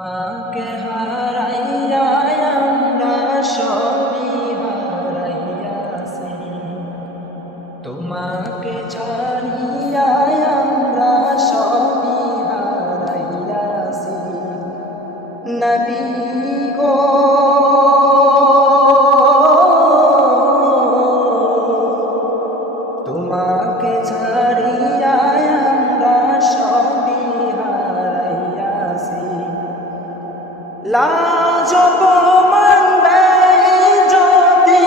মাকে হারাইয়া আমরা সবই হারাইয়াছি, তোমাকে ছাড়িয়া আমরা সবই হারাইয়াছি। নবী গো তোমাকে ছাড়িয়া আমরা সবই হারাইয়াছি। লাজ অপমান বেইজ্জতি,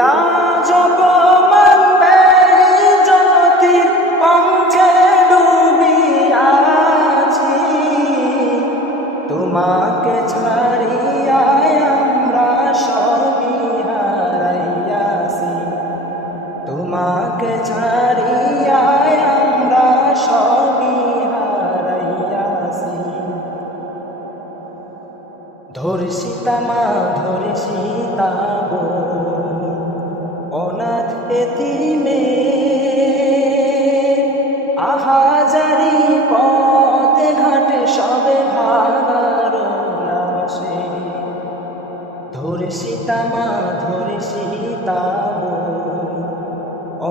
লাজ অপমান বেইজ্জতি পঙ্খে ডুবিয়াছি, তোমাকে ছাড়িয়া আমরা সবই হারাইয়াছি। তোমাকে ছাড়িয়া আমরা সবই হারাইয়াছি। ধর্ষিতা মা ধর্ষিতা গো অনাথ এতিমে, আহাজারি পথে ঘাটে সবে ভাগার লাশে। ধর্ষিতা মা ধর্ষিতা গো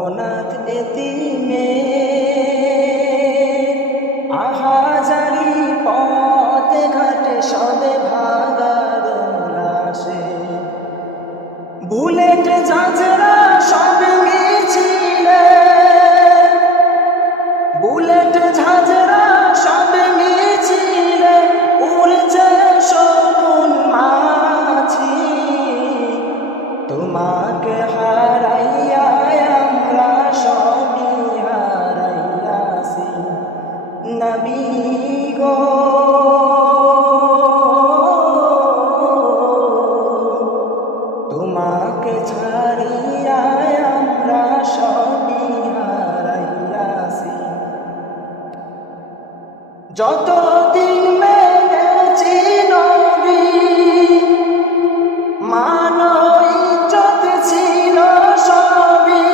অনাথ এতিমে, আহাজারি পথে ঘাটে সবে ভাগার লাশে। বুলেট ঝাঁঝরা সব মিছিলে, বুলেট ঝাঁঝরা সব মিছিলে উড়ছে শকুন মাছি, তোমাকে হারাইয়া আমরা সবই হারাইয়াছি। নবী গো তোমাকে ছাড়িয়া আমরা সবই হারাইয়াছি। যতদিন মেনেছি নবী মান ইজ্জত ছিল সবই,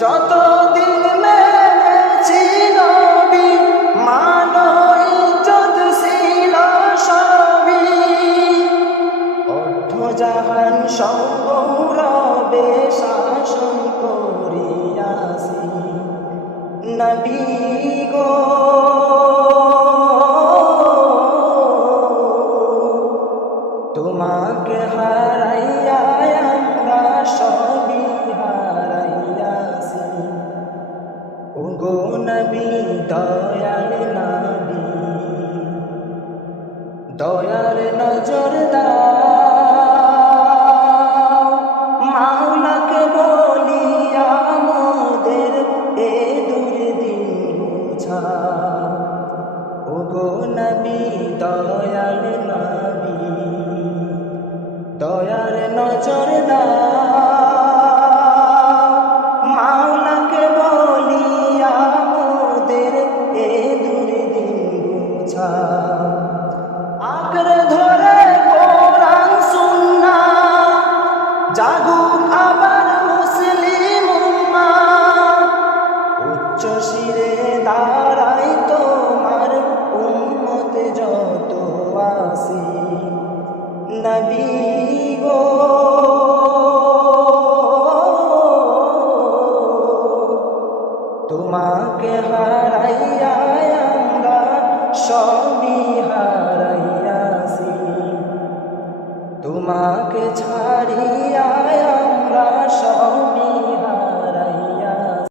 যতদিন মেনেছি নবী মান ইজ্জত ছিল সবই। অর্ধজাহান সগৌরবে শাসন করিয়াছি। নবী গো তোমাকে হারাইয়া আমরা সবই হারাইয়াছি। ওগো নবী দয়াল নবী, দয়ার নজর দাও, মাওলাকে বলিয়া মোদের এ দুর্দিন বুঝাও। ওগো নবী দয়াল নবী, দয়ার নজর দাও, মাওলাকে বলিয়া মোদের এ দুর্দিন বুঝাও। আঁকড়ে ধরে কোরআন সুন্নাহ জাগুক আবার মুসলিম উম্মাহ, উচ্চ শিরে দাঁড়াই তোমার উম্মত যত আসি। নবী গো তোমাকে হারাইয়া আমরা সবই হারাইয়াছি। তোমাকে ছাড়িয়া